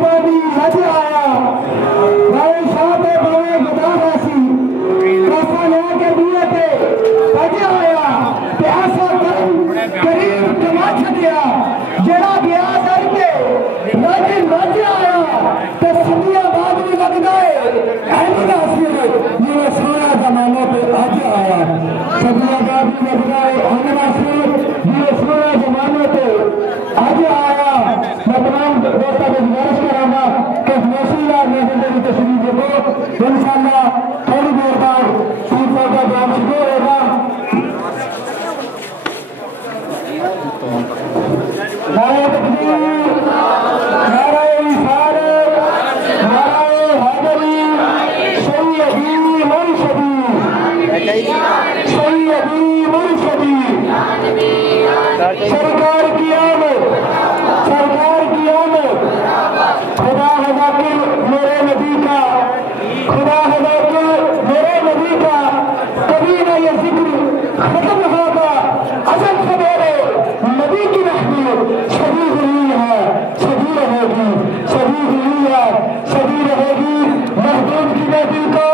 جوانی لج آیا رائے شاہ دے بوے گدا راسی کاسا لیا کے دیئے تے لج آیا پیاسا کریم جما چھٹیا جڑا گیا در کے لج آیا تے سنیا بعد بھی لگ گئے اہلی ناصر یہ سارا زمانہ پہ آج آیا سنیا بعد بھی لگ گئے اہلی ناصر یہ سارا زمانہ پہ آج آیا میں تمام دوستہ کو گزارش کرانا کہ موسیقی اور لیجنڈری تشریف کو انشاءاللہ تھوڑی دیر بعد شیر صاحب کا بیان شروع ہوگا نعرہ تکبیر نعرہ رسالت نعرہ حیدری سیدی مرشدی سیدی مرشدی سرکار کی آمد سرکار کی آمد خدا حضاکر میرے نبی کا خدا حضاکر میرے نبی کا کبھی نہ یہ ذکر ختم ہوگا اجل سبیرے نبی کی محبوب سبھی ہوئی ہے سبھی رہے گی سبھی ہوئی ہے سبھی رہے گی محبوب کی نبی کو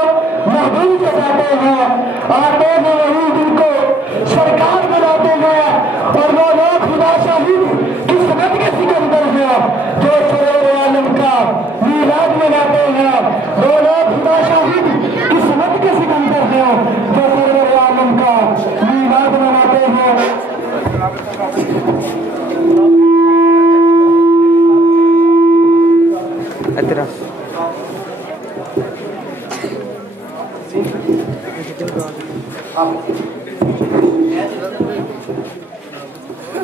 محبوب بناتے ہیں اور لوگ وہی دن کو سرکار بناتے ہیں اور وہ لوگ خدا شاہد قسمت کے سکندر ہیں جو سرور عالم کا میلاد مناتے ہیں وہ لوگ خدا شاہد قسمت کے سکندر ہیں جو سرور عالم کا میلاد مناتے ہیں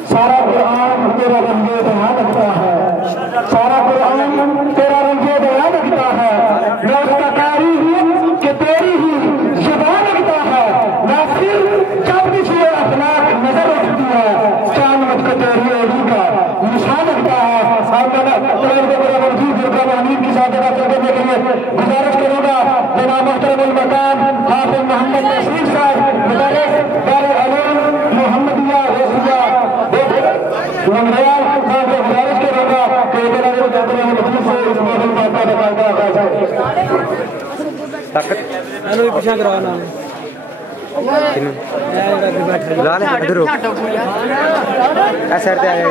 سارا قرآن تیرا رنگ بیان رکھتا ہے سارا قرآن تیرا رنگ بیان رکھتا ہے میں اس کا قاری ہوں کہ تیری ہی زبان رکھتا ہے ناصر جب کسی اخلاق نظر رکھتی ہے چاند کو تیری اولی کا نشان رکھتا ہے اور میں تیرے بڑے موجود فرقہ امیر کی سادرہ کرنے کے لیے گزارش کروں گا جناب محترم المقام حافظ محمد تشریف صاحب مدرس دارالعلوم محمدیہ رسولہ نمریال صاحب کو گزارش کروں گا کہ جناب محترم مجلس سے اس محفل کا آغاز ہے طاقت انو پیچھے کرانا لال ادھر ہو ایسے ہٹتے آئے گا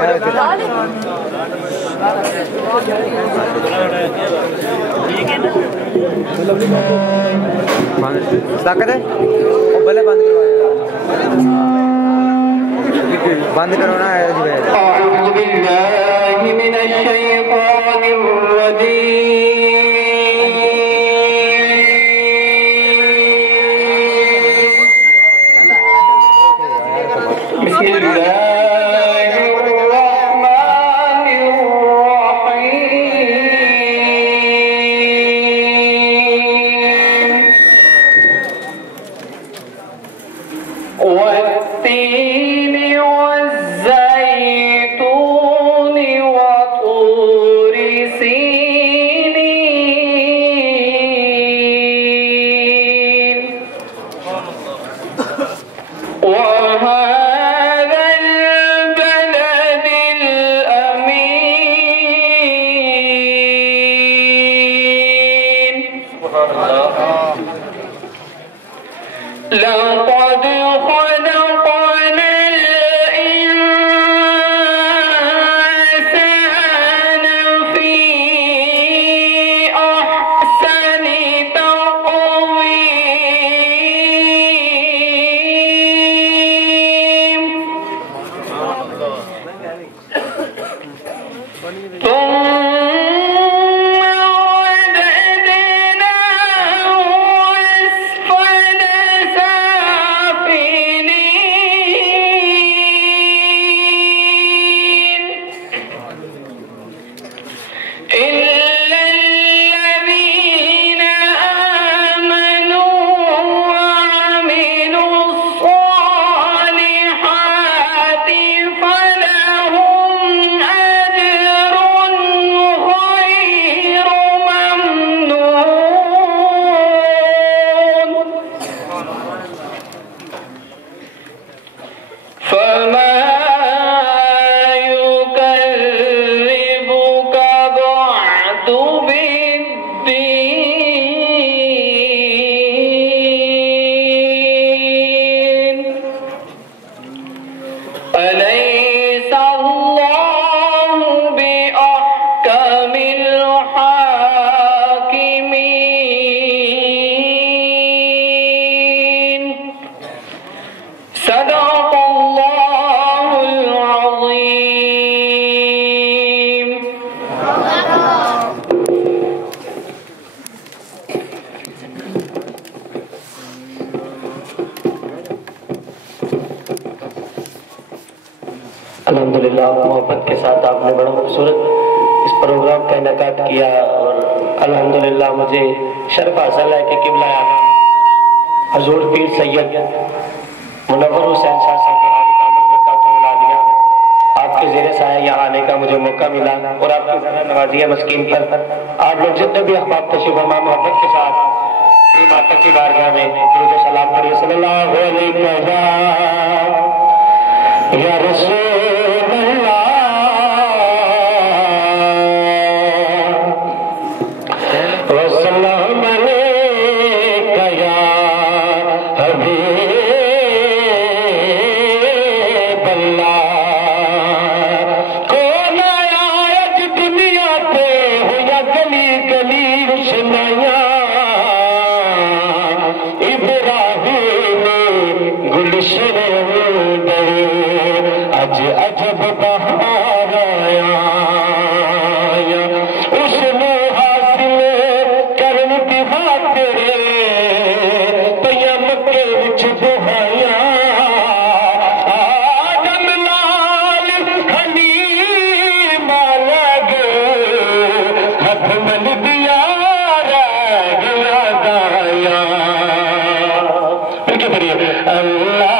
طاقت ہے بلے بند بند کرونا ہے اعوذ باللہ من الشیطان الرجیم بسم اللہ الرحمن الرحیم والتین والزیتون وطور سینین وهذا البلد الأمين لقد خلقنا الإنسان في أحسن تقويم ثم فما يكذبك بعد بالدين أليس الله بأحكم الحاكمين صدق الله العظيم. الحمدللہ محبت کے ساتھ آپ نے بڑا خوبصورت اس پروگرام کا انعقاد کیا اور الحمدللہ مجھے شرف حاصل ہے کہ قبلہ اعظم حضور پیر سید منور حسین شاہ صاحب آپ کے زیر سایہ یہاں آنے کا مجھے موقع ملا اور آپ کی ذرا نوازی مسکین پر آپ لوگ جتنے بھی احباب تشریف فرما محبت کے ساتھ ماتا کی بارگاہ میں درود و سلام پڑھیے صلی اللہ علیہ وسلم. یا رسول اللہ وسلام علیک یا حبیب اللہ. کون آیا اج دنیا تے ہویا گلی گلی روشنائیاں ابراہیم گلشن اج عجب بہار آیا اس نے حاصل کرن دی خاطر پیا مکے وچ دہائیاں آدم لال حلیم لگے ہاتھ مل دیا رہ گیا دایا. اللہ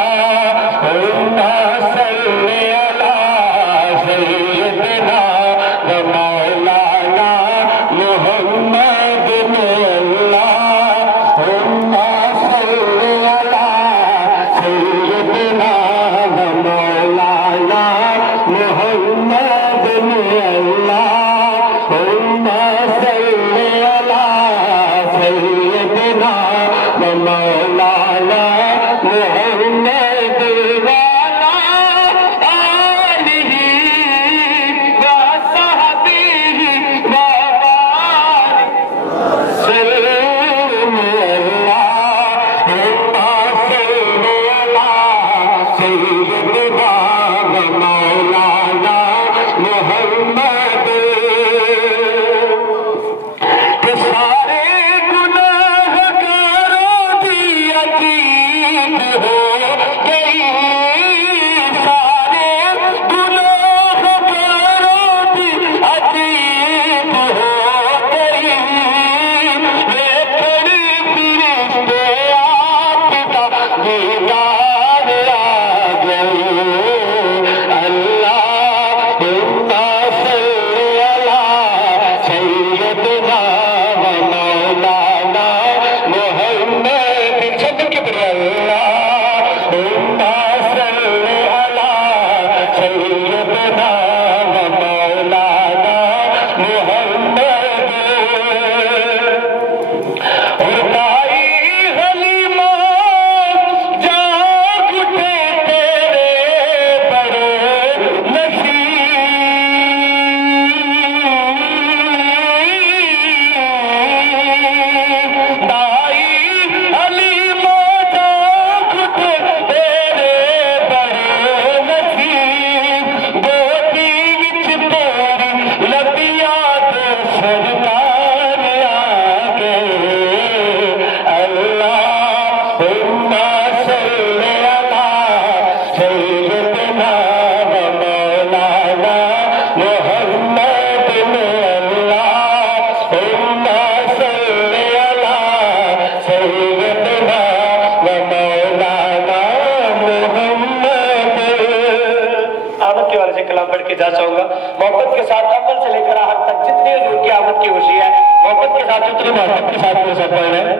محبت کے ساتھ اول سے لے کر آخر تک جتنی حضور کی آمد کی خوشی ہے محبت کے ساتھ جتنی محبت کے ساتھ میرے ساتھ پڑھ رہے ہیں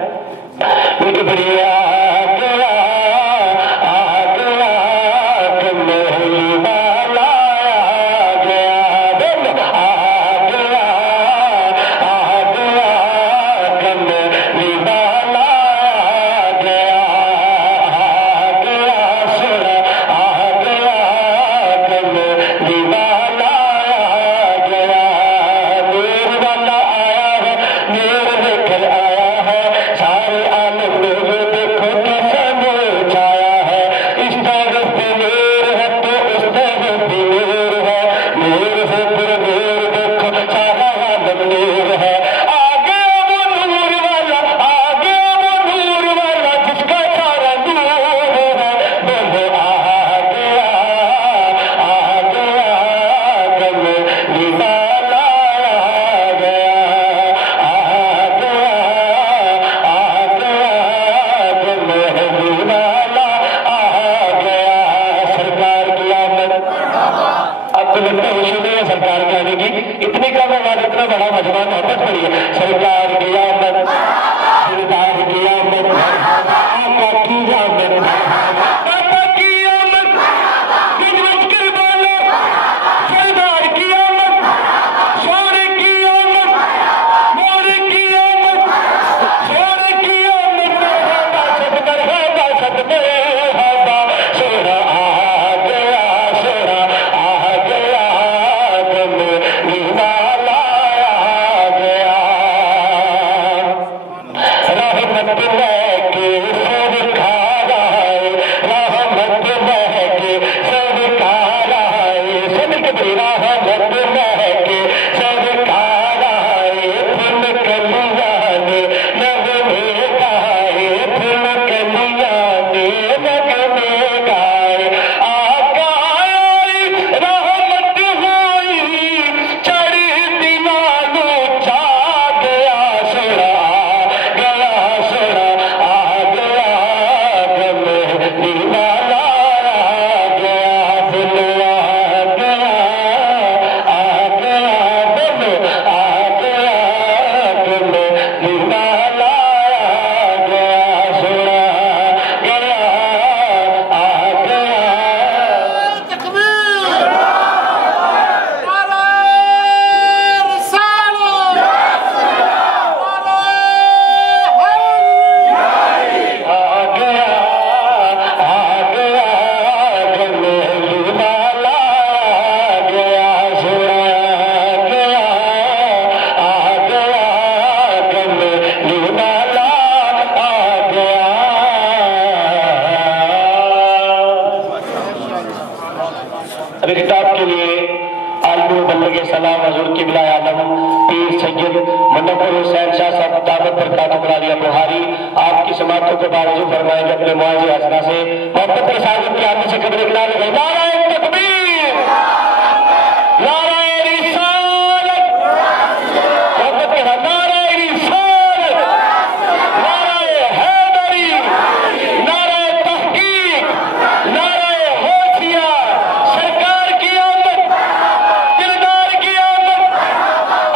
مجھے بڑھیا آ पढ़िए सरकार की आमद सरकार की आमद आका की आमद आका की आमद गिजवत कर बोलो सरदार की आमद शोर की आमद मोर की आमद शोर की आमद मरहबा सब मरहबा सोरा आ गया सोरा आ गया गम निवाला आ गया रहमत लेके सब खा रहे रहमत लेके सब खा रहे सब के रहमत लेके सब खा रहे फूल कलिया ने नगमे गाए फूल कलिया ने नगमे गाए आका आई रहमत हुई चढ़ी दीवानो छा गया सोरा आ गया गम निवाला आ गया दिल आ गया गम आ गया गम निवाला आ गया सोरा आ गया अभी खिताब के लिए आलमी मुबल्लिग सलाम हजूर किबला आलम पीर सैयद मुनव्वर हुसैन शाह साहब दावत बरकातुहु आलिया बुहारी आपकी समातों के बावजूद फरमाएंगे अपने मुआज़ हसना से मोहब्बत के साथ की आदमी से कदर किनारे गए नाराए तकबीर नाराए रिसालत मोहब्बत के साथ नाराए रिसालत नाराए हैदरी नाराए तहकीक नाराए होशिया सरकार की आमद दिलदार की आमद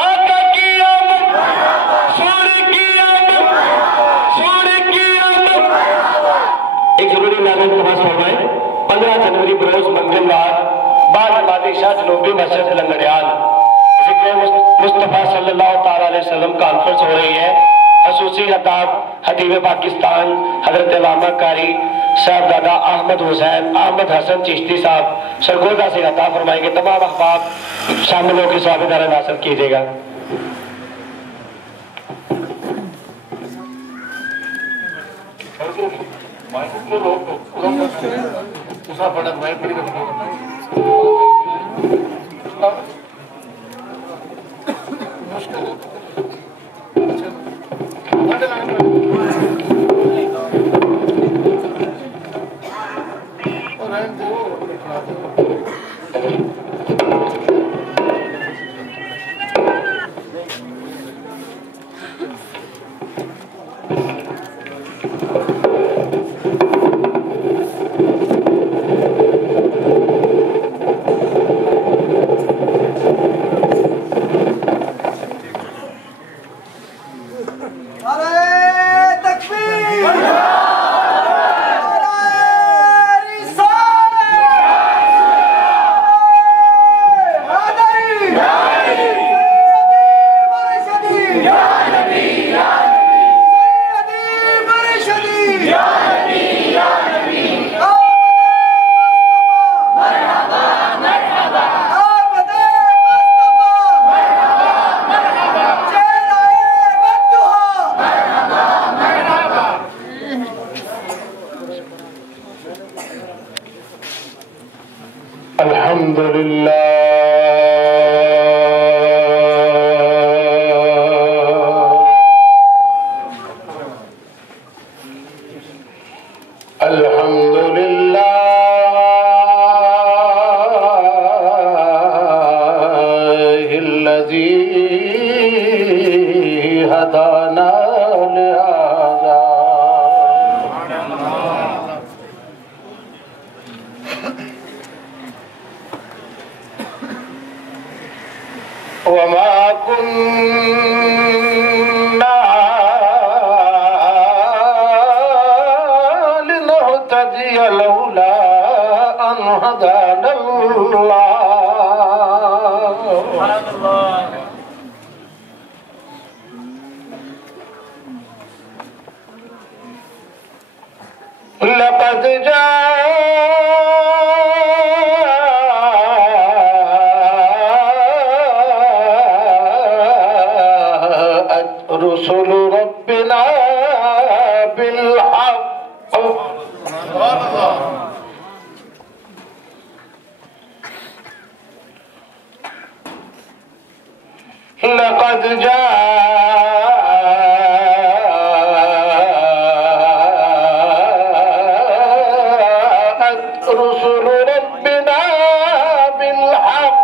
आका की आमद शोर की आमद शोर की आमद। एक जरूरी नाज़रीन तमाश फरमाएं 15 जनवरी बरोज मंगलवार बाद नमाज़ इशा जनूबी मस्जिद लंगड़ियाल ज़िक्र मुस्तफ़ा सल्लल्लाहु तआला अलैहि वसल्लम कॉन्फ्रेंस हो रही है। खसूसी खताब खतीब पाकिस्तान हजरत अल्लामा कारी साहबजादा अहमद हुसैन अहमद हसन चिश्ती साहब सरगोदा से खताब फरमाएंगे। तमाम अहबाब शामिल होकर स्वागत हासिल कीजिएगा। हदाना लिहाजा वमा कुन لقد جاءت رسل ربنا بالحق لقد جاءت رسل ربنا بالحق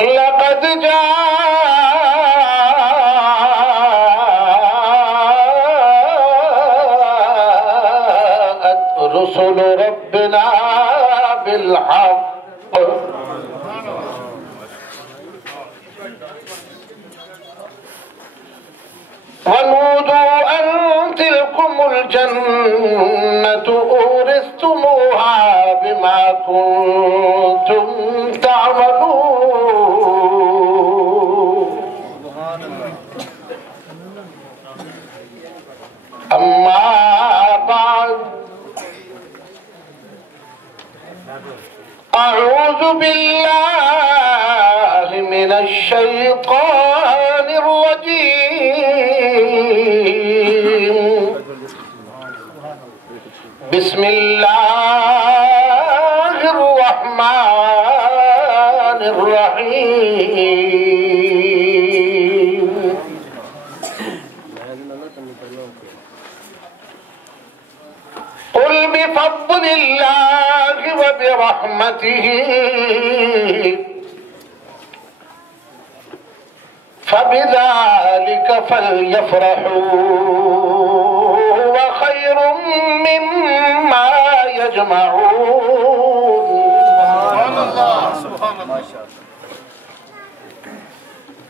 لقد جاءت رسل ربنا بالحق ونودوا أن تلكم الجنة أورثتموها بما كنتم تعملون أما بعد أعوذ بالله من الشيطان الرجيم بسم الله الرحمن الرحيم قل بفضل الله وبرحمته فبذلك فليفرحوا هو خير مما يجمعون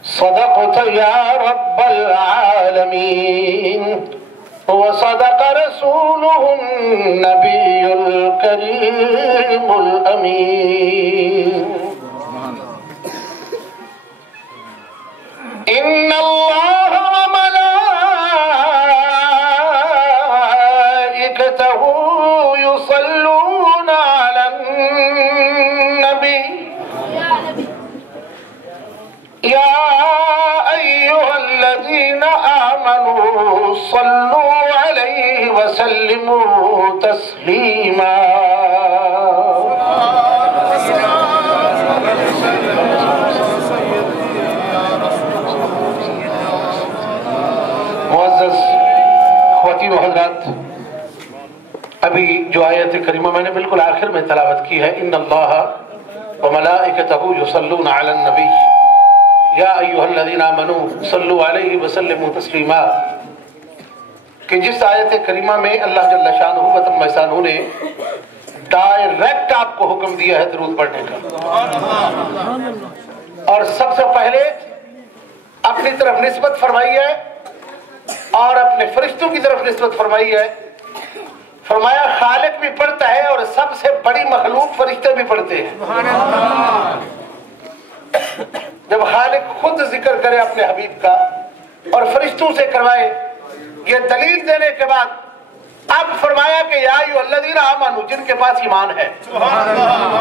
صدقت يا رب العالمين وصدق رسوله النبي الكريم الأمين إن الله وملائكته يصلون على النبي يا أيها الذين آمنوا صلوا عليه وسلموا تسليما معزز خواتین و حضرات، ابھی جو آیت کریمہ میں نے بالکل آخر میں تلاوت کی ہے، ان اللہ وملائکتہ یصلون علی النبی یا ایھا الذین آمنوا صلوا علیہ وسلموا تسلیما، کہ جس آیت کریمہ میں اللہ جل شانہ و تم احسانہ نے ڈائریکٹ آپ کو حکم دیا ہے درود پڑھنے کا، اور سب سے پہلے اپنی طرف نسبت فرمائی ہے اور اپنے فرشتوں کی طرف نسبت فرمائی ہے. فرمایا خالق بھی پڑھتا ہے اور سب سے بڑی مخلوق فرشتے بھی پڑھتے ہیں. جب خالق خود ذکر کرے اپنے حبیب کا اور فرشتوں سے کروائے، یہ دلیل دینے کے بعد اب فرمایا کہ یا ایھا الذین آمنوا، جن کے پاس ایمان ہے،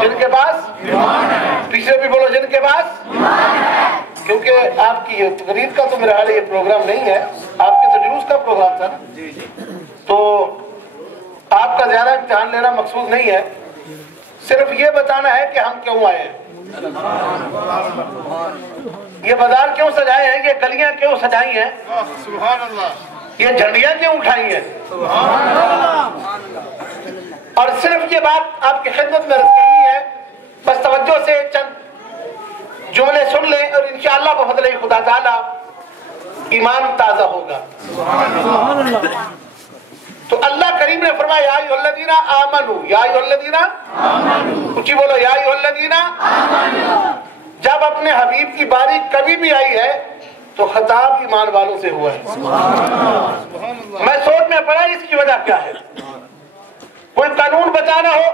جن کے پاس ایمان ہے، پیچھے بھی بولو جن کے پاس ایمان ہے. کیونکہ آپ کی یہ تقریر کا تو میرا حال یہ پروگرام نہیں ہے، آپ کے تو جلوس کا پروگرام تھا نا، تو آپ کا زیادہ امتحان لینا مقصود نہیں ہے، صرف یہ بتانا ہے کہ ہم کیوں آئے ہیں، یہ بازار کیوں سجائے ہیں، یہ گلیاں کیوں سجائی ہیں، یہ جھنڈیاں کیوں اٹھائی ہیں. اور صرف یہ بات آپ کی خدمت میں رکھ کرنی ہے، بس توجہ سے چند جملے سن لیں اور انشاءاللہ بفضل خدا تعالی ایمان تازہ ہوگا. تو اللہ کریم نے فرمایا یا ایھا الذین آمنوا، یا ایھا الذین آمنوا، اونچی بولو یا ایھا الذین آمنوا. جب اپنے حبیب کی باری کبھی بھی آئی ہے تو خطاب ایمان والوں سے ہوا ہے. میں سوچ میں پڑا اس کی وجہ کیا ہے. کوئی قانون بتانا ہو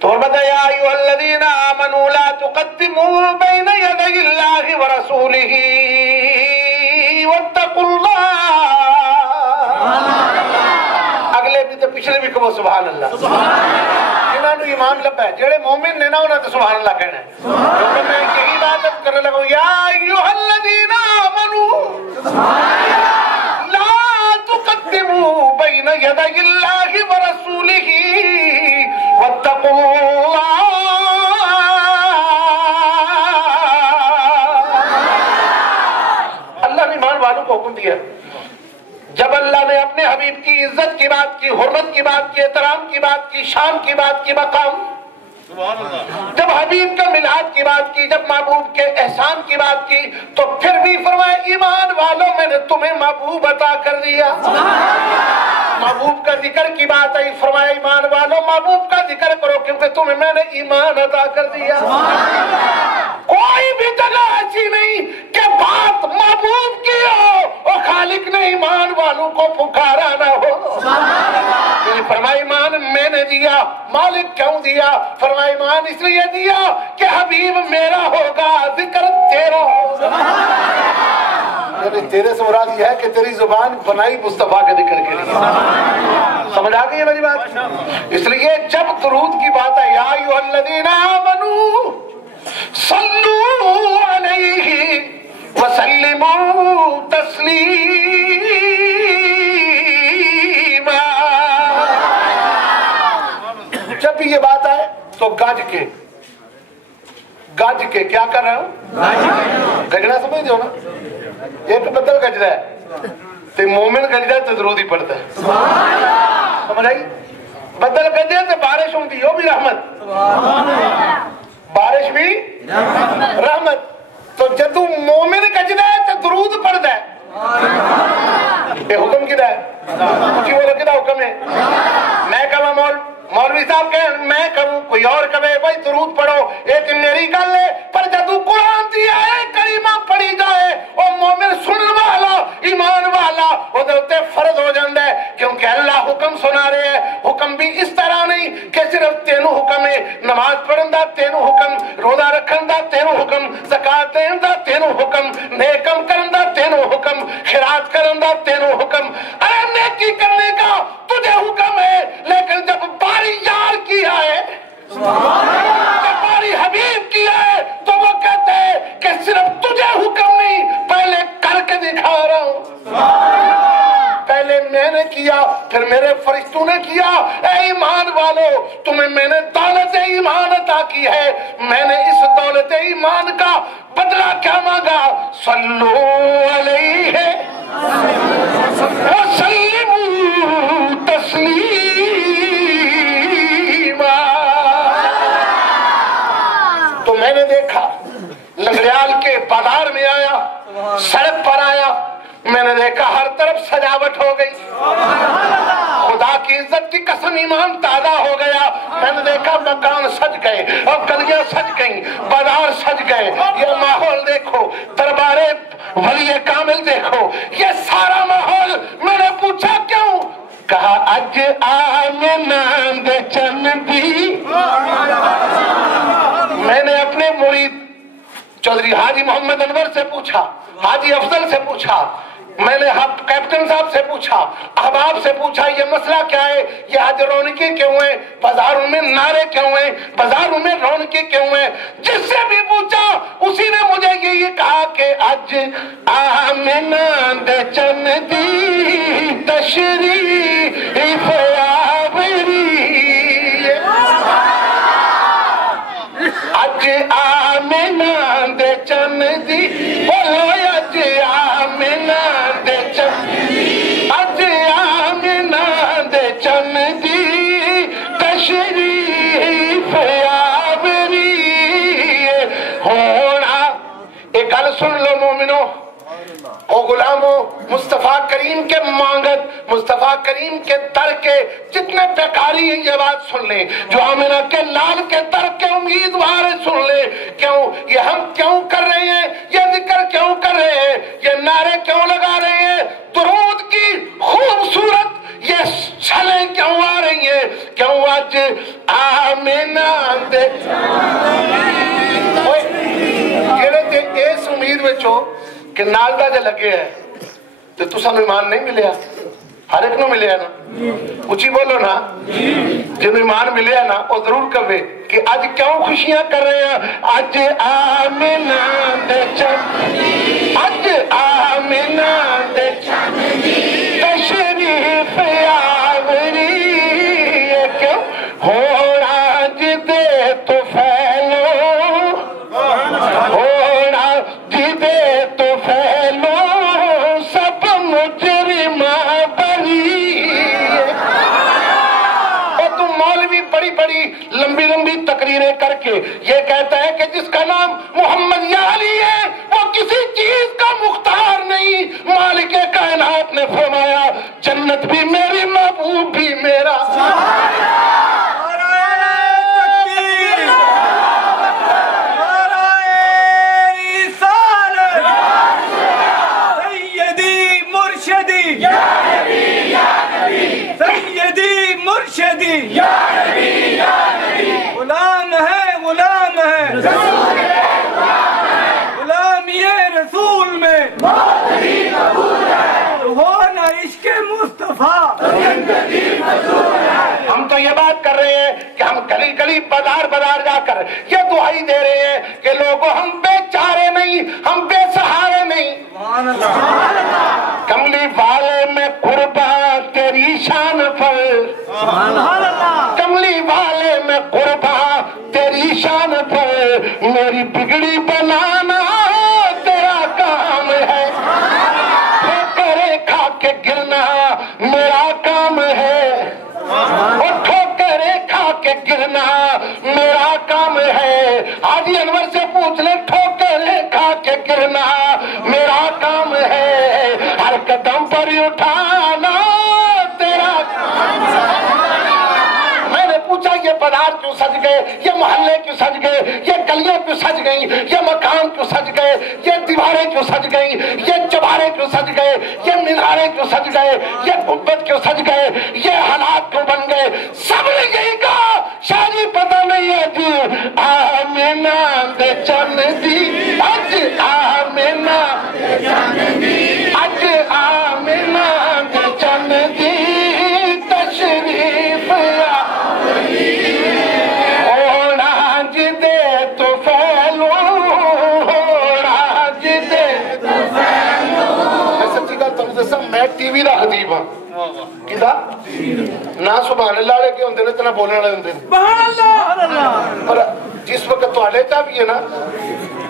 تو फरमाता या अय्युहल्लज़ीना आमनू ला तुक़द्दिमू बैन यदयिल्लाहि व रसूलिही वत्तक़ुल्लाह। अगले भी तो पिछले भी कहो सुभान अल्लाह। जिन्होंने ईमान लभा है, जेड़े मोमिन ने ना उन्हें तो सुभान अल्लाह कहना है। क्योंकि मैं यही बात करने लगा या अय्युहल्लज़ीना आमनू ला तुक़द्दिमू बैन यदयिल्लाहि व रसूलिही वत्तक़ुल्लाह। अल्लाह ने ईमान वालों को हुक्म दिया, जब अल्लाह ने अपने हबीब की इज्जत की बात की, हुर्मत की बात की, एहतराम की बात की, शान की बात की, मकाम, जब हबीब के मिलाद की बात की, जब महबूब के एहसान की बात की, तो फिर भी फरमाया ईमान वालों मैंने तुम्हें महबूब अता कर दिया। महबूब का जिक्र की बात आई, फरमाया ईमान वालों महबूब का जिक्र करो क्योंकि तुम्हें मैंने ईमान अता कर दिया। कोई भी जगह ऐसी नहीं कि बात महबूब की हो और खालिक ने ईमान वालों को पुकारा ना हो। फरमाया ईमान मैंने दिया। मालिक क्यों दिया? फरमाया ईमान इसलिए दिया कि हबीब मेरा होगा, जिक्र तेरा होगा। यानी तेरे से मुराद यह है कि तेरी जुबान बनाई मुस्तफा के जिक्र के लिए। समझ आ गई है मेरी बात? इसलिए जब दुरूद की बात है या अय्युहल्लज़ीना आमनू सल्लू अलैहि व सल्लिमू तस्लीमा। जब भी ये बात आए तो गज के क्या कर रहा हूं? गजना समझ दो ना। एक बदल गजदा है ते मोमिन गजदा तो दरूद ही पढ़ता है। समझ आई? बदल गजे तो बारिश होती, वो भी रहमत, बारिश भी रहमत। तो जदू मोमिन गजदा है तो दरूद पढ़ता है। ये हुक्म किदा है? कुछ बोलो किदा हुक्म है? मैं कहवा मौलवी साहब कहे मैं कहूं, कोई और कहे भाई दरूद पढ़ो, एक मेरी गल है। पर जदू कुरान दी आए करीमा पढ़ी जाए और मोमिन सुनने वाला ईमान वाला ओदे उत्ते फर्ज हो जाता है, क्योंकि अल्लाह हुक्म सुना रहे हैं। हुक्म भी इस तरह नहीं कि सिर्फ तेनू हुक्म है नमाज पढ़न दा, तेनू हुक्म रोजा रखन दा, तेनू हुक्म ज़कात देन दा, तेनू हुक्म नेक काम करन दा, तेनू हुक्म खिरात करन दा, तेनू हुक्म अरे नेकी करने का तुझे हुक्म है। लेकिन जब बारी यार की है, जब बारी हबीब की है, तो वो कहते हैं कि सिर्फ तुझे हुक्म नहीं, पहले करके दिखा रहा हूं। पहले मैंने किया, फिर मेरे फरिश्तों ने किया। ऐ ईमान वालों, तुम्हें मैंने दौलत ईमान अता की है, मैंने इस दौलत ईमान का बदला क्या मांगा? सल्लू अलैहि व सल्लिमू तस्लीमा। तो मैंने देखा लंगड़ियाल के बाजार में आया, सड़क पर आया, मैंने देखा हर तरफ सजावट हो गई। खुदा की इज्जत की कसम ईमान ताजा हो गया। मैंने देखा मकान सज गए और गलियां सज गई, बाजार सज गए। ये माहौल देखो, दरबारे वली कामिल देखो, ये सारा माहौल। मैंने पूछा क्यों? कहा अज आमिना दे चन दी। मैंने अपने मुरीद चौधरी हाजी मोहम्मद अनवर से पूछा, हाजी अफजल से पूछा, मैंने कैप्टन साहब से पूछा, अहबाब से पूछा, ये मसला क्या है? ये आज रौनकी क्यों है? बाजारों में नारे क्यों है? बाजारों में रौनकी क्यों है? जिससे भी पूछा उसी ने मुझे यही कहा कि आज आमिना दे चन दी तशरीफ आवरी। आज आमिना दे चन दी, बोलो आज आमिना दे चन, आज आमिना दे चन दी तशरीफ आवरी होना। एक गल सुन लो मोमिनो, ओ गुलामो, मुस्तफा करीम के मांगत, मुस्तफा करीम के दर के जितने बेकारी हैं ये बात सुन ले, जो आमिना के लाल के दर के उम्मीदवार है सुन ले। क्यों ये हम क्यों कर रहे हैं? ये जिक्र क्यों कर रहे हैं? ये नारे क्यों लगा रहे हैं? दुरूद की खूबसूरत ये छलें क्यों आ रही हैं? क्यों आ आज आमिना दे जेड़े ते इस उम्मीद विच हो कि नाल दा जे लगे है ते तुसां नूं ईमान नहीं मिलिया हर एक नूं मिलिया ना उची बोलो ना जिन्हें ईमान मिलिया ना वो जरूर कहे कि आज क्यों खुशियां कर रहे हैं आज आमिना दे आज आमिना दे तशरीफ आवरी क्यों हो राज दे तो फैलो हो राज दे तो फैलो सब मुजरिमा बड़ी बड़ी लंबी लंबी तकरीरें करके ये कहता है कि जिसका नाम मोहम्मद या अली है वो किसी चीज का मुख्तार नहीं। मालिक कायनात ने फरमाया जन्नत भी मेरी महबूब भी मेरा। गुलाम है गुलाम ये रसूल में हो ना इश्क मुस्तफा। हम तो ये बात कर रहे हैं कि हम गली गली बाजार बाजार जाकर ये दुआई दे रहे हैं कि लोगों हम बेचारे नहीं हम बेसहारे नहीं। कमली वाले में कुर्बान तेरी शान पर कमली वाले में कुर्बान तेरी शान पर मेरी बिगड़ी बनाना तेरा काम है ठोकरे खा के गिरना मेरा काम है ठोकरे खा के गिरना मेरा काम है। हाजी अनवर से पूछ ले ठोकरे खा के गिरना मेरा काम है हर कदम पर उठाना तेरा काम है। मैंने पूछा ये बाजार क्यों सज गए ये मोहल्ले क्यों सज गए ये गलियां क्यों सज गई ये मकान क्यों सज गए ये दीवारें क्यों सज गई ये चबारे क्यों सज गए ये मीनारे क्यों सज गए ये गुंबद क्यों सज गए ये हालात क्यों बन गए। सबने यही कहा शादी पता नहीं है जी आमिना दे चन्न दी आज आमिना आज आमिना दे चन्न दी तशरीफ मैं टीवी का खतीब हाँ किदा ना सुभान अल्लाह वाले के होंगे ना बोलने वाले होंगे पर जिस वक्त तुहाडे चा भी है ना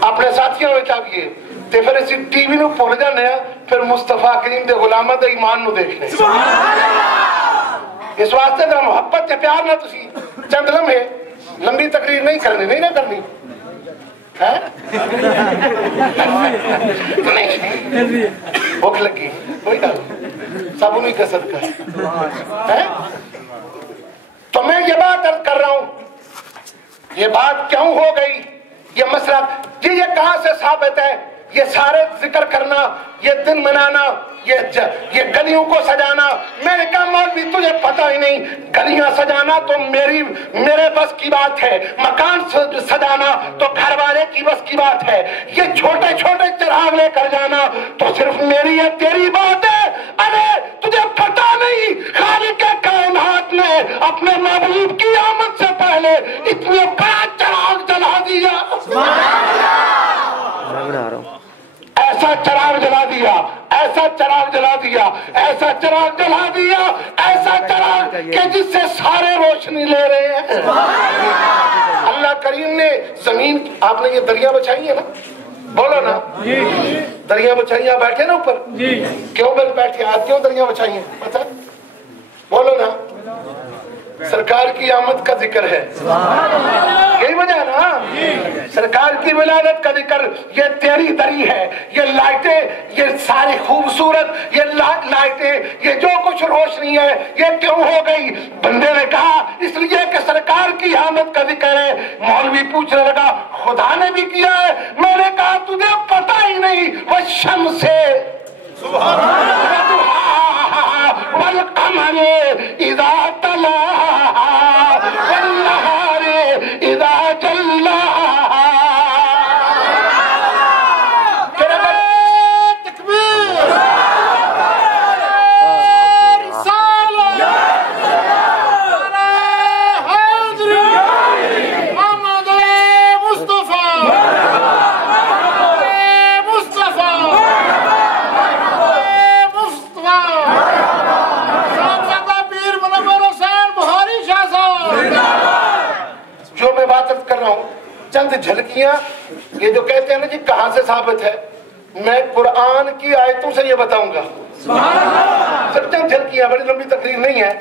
अपने साथियों में चा भी है ते फिर असी टीवी नूं भुल जाने फिर मुस्तफा करीम दे गुलामां दे ईमान नूं देखने। इस वास्ते ना मोहब्बत ते प्यार ना तुसी चंद लम्हे लंबी तकरीर नहीं करनी नहीं ना करनी है भूख लगी कोई गल सब उन्हीं का सदका है। तो मैं ये बात अर्ज कर रहा हूं ये बात क्यों हो गई ये मसला ये कहां से साबित है ये सारे जिक्र करना ये दिन मनाना ये गलियों को सजाना। मैंने कहा मौलवी तुझे पता ही नहीं गलियां सजाना तो मेरे बस की बात है मकान सजाना तो घर वाले की बस की बात है ये छोटे छोटे चिराग लेकर जाना तो सिर्फ मेरी है तेरी बात है। अरे तुझे पता नहीं खालिक कायनात ने अपने महबूब की आमद से पहले इतने बड़ा चिराग जला दिया ऐसा चिराग जला दिया ऐसा चिराग जला दिया ऐसा चिराग जला दिया ऐसा चिराग कि जिससे सारे रोशनी ले रहे हैं। अल्लाह करीम ने जमीन आपने ये दरिया बछाई है ना बोलो ना दरिया बछाई बैठे ना ऊपर क्यों बैठे आज क्यों दरिया बछाई है पता बोलो ना सरकार की आमद का जिक्र है यही वजह ना सरकार की विलादत का जिक्र ये तेरी दरी है ये लाइटें ये सारी खूबसूरत ये लाइटें ये जो कुछ रोशनी है ये क्यों हो गई। बंदे ने कहा इसलिए कि सरकार की आमद का जिक्र है। मौलवी पूछने लगा खुदा ने भी किया है। मैंने कहा तुझे पता ही नहीं वह शम्स से ہوں چند جھلکیاں. یہ جو کہتے ہیں نا جی کہاں سے ثابت ہے, میں قرآن کی آیتوں سے یہ بتاؤں گا. صرف چند جھلکیاں, بڑی لمبی تقریر نہیں ہے,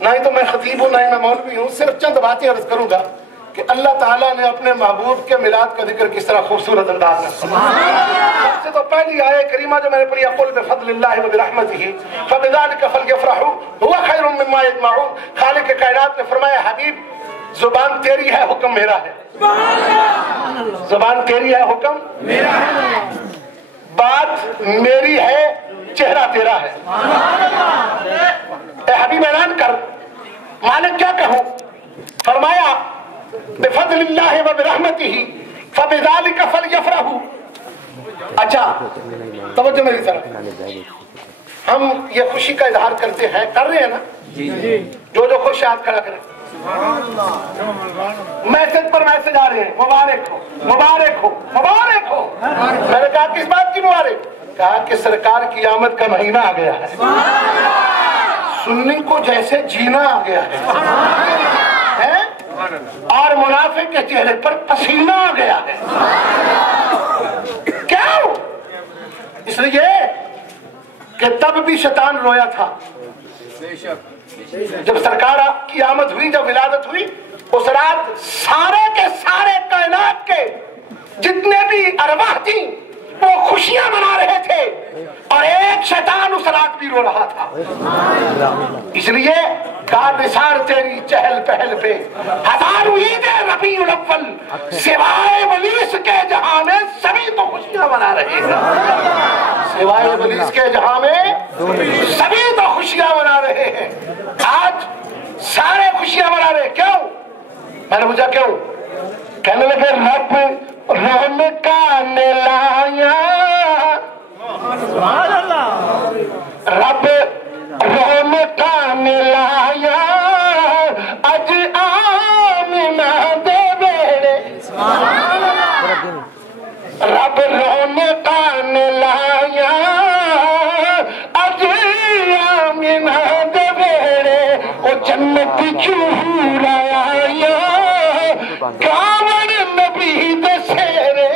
نہ ہی تو میں خطیب ہوں نہ ہی میں مولوی ہوں, صرف چند باتیں عرض کروں گا کہ اللہ تعالیٰ نے اپنے محبوب کے میلاد کا ذکر کس طرح خوبصورت انداز میں. سب سے تو پہلی آیت کریمہ جو میں نے پڑھی, قل بفضل اللہ وبرحمتہ فبذلک فلیفرحوا هو خیر مما یجمعون. خالق کائنات نے فرمایا حبیب زبان تیری ہے حکم میرا ہے. زبان تیری ہے حکم میرا ہے, بات میری ہے چہرہ تیرا ہے. اے حبیب اعلان کر, مالک کیا کہوں؟ فرمایا بفضل اللہ وبرحمتہ فبذلک فلیفرحوا. اچھا توجہ میری طرف, ہم یہ خوشی کا اظہار کرتے ہیں, کر رہے ہیں نا جو خوش ہاتھ کھڑا کریں. میسج پر میسج آ رہے ہیں, مبارک ہو مبارک ہو مبارک ہو. میں نے کہا کس بات کی مبارک؟ کہا کہ سرکار کی آمد کا مہینہ آ گیا ہے. سنی کو جیسے جینا آ گیا ہے اور منافق کے چہرے پر پسینہ آ گیا ہے. کیوں؟ اس لیے کہ تب بھی شیطان رویا تھا. جب سرکار کی آمد ہوئی, جب ولادت ہوئی, اس رات سارے کے سارے کائنات کے جتنے بھی ارواح تھیں وہ خوشیاں منا رہے تھے, اور ایک شیطان اس رات بھی رو رہا تھا. اس لیے کہا نثار تیری چہل پہل پہ ہزاروں عید ربیع الاول, سوائے ابلیس کے جہاں میں سبھی تو خوشیاں منا رہے ہیں. سوائے ابلیس کے جہاں میں سبھی تو خوشیاں منا رہے ہیں. آج سارے خوشیاں منا رہے. کیوں؟ میں نے پوچھا کیوں؟ کہنے لگے رب رحم کا نلایا, رب رحم کا نلایا اج آمنہ دے بیڑے. رب رحم کا نلایا اج آمنہ دے بیڑے, وہ جنت چور آیا کامن نبی دے سیرے.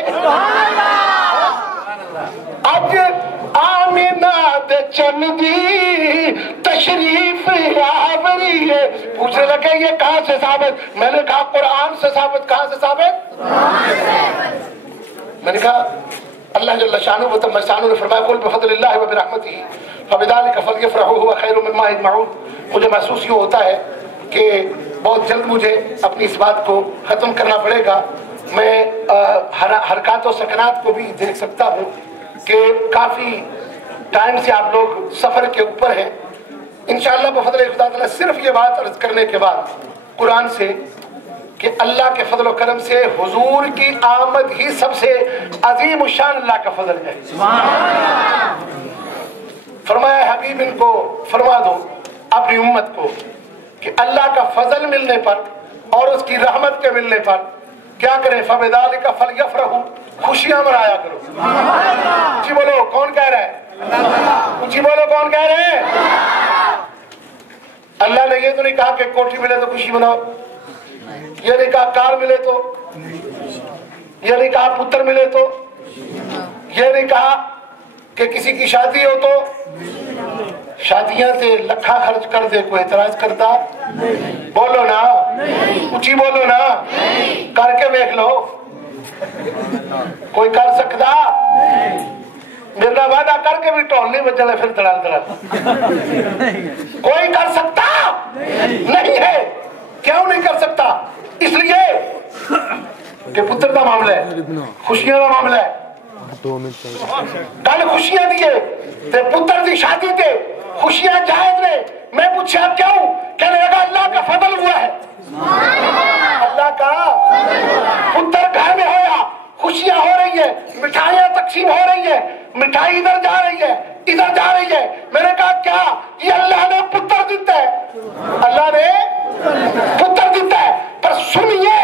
اج آمنہ دے چن دی تشریف آوری ہے. پوچھنے لگے یہ کہاں سے ثابت؟ میں نے کہا قرآن سے ثابت. کہاں سے ثابت؟ میں نے کہا اللہ جل شانہ و تم شانہ نے فرمایا قل بفضل اللہ وبرحمتہ فبذلک فلیفرحوا هو خیر مما یجمعون. مجھے محسوس یہ ہوتا ہے کہ بہت جلد مجھے اپنی اس بات کو ختم کرنا پڑے گا. میں حرکات و سکنات کو بھی دیکھ سکتا ہوں کہ کافی ٹائم سے آپ لوگ سفر کے اوپر ہیں. انشاءاللہ بفضل خدا تعالیٰ صرف یہ بات عرض کرنے کے بعد قرآن سے کہ اللہ کے فضل و کرم سے حضور کی آمد ہی سب سے عظیم الشان اللہ کا فضل ہے. فرمایا حبیب ان کو فرما دو اپنی امت کو کہ اللہ کا فضل ملنے پر اور اس کی رحمت کے ملنے پر کیا کریں؟ فبذلک فلیفرحوا, خوشیاں منایا کرو. اونچی بولو کون کہہ رہا ہے؟ اونچی بولو کون کہہ رہے ہیں؟ اللہ نے یہ تو نہیں کہا کہ کوٹھی ملے تو خوشی مناؤ, یہ نہیں کہا کار ملے تو, یہ نہیں کہا پتر ملے تو, یہ نہیں کہا کہ کسی کی شادی ہو تو شادیاں تے لکھا خرچ کر دے کوئی اعتراض کرتا؟ بولو نا, اونچی بولو نا, کر کے دیکھ لو. کوئی کر سکتا؟ میرا وعدہ کر کے بھی ٹول نہیں بچنا پھر دڑال دڑال. کوئی کر سکتا نہیں ہے. کیوں نہیں کر سکتا؟ اس لیے کہ پتر کا معاملہ ہے, خوشیاں کا معاملہ ہے. کل خوشیاں دیے تے پتر دی شادی تے خوشیاں جائز نے. میں پوچھا کیوں؟ کہنے لگا اللہ کا فضل ہوا ہے. اللہ کا پتر گھر میں ہویا, خوشیاں ہو رہی ہے, مٹھائیاں تقسیم ہو رہی ہے, مٹھائی ادھر جا رہی ہے ادھر جا رہی ہے. میں نے کہا کیا یہ اللہ نے پتر دیتا ہے؟ اللہ نے پتر دیتا ہے. پر سنیے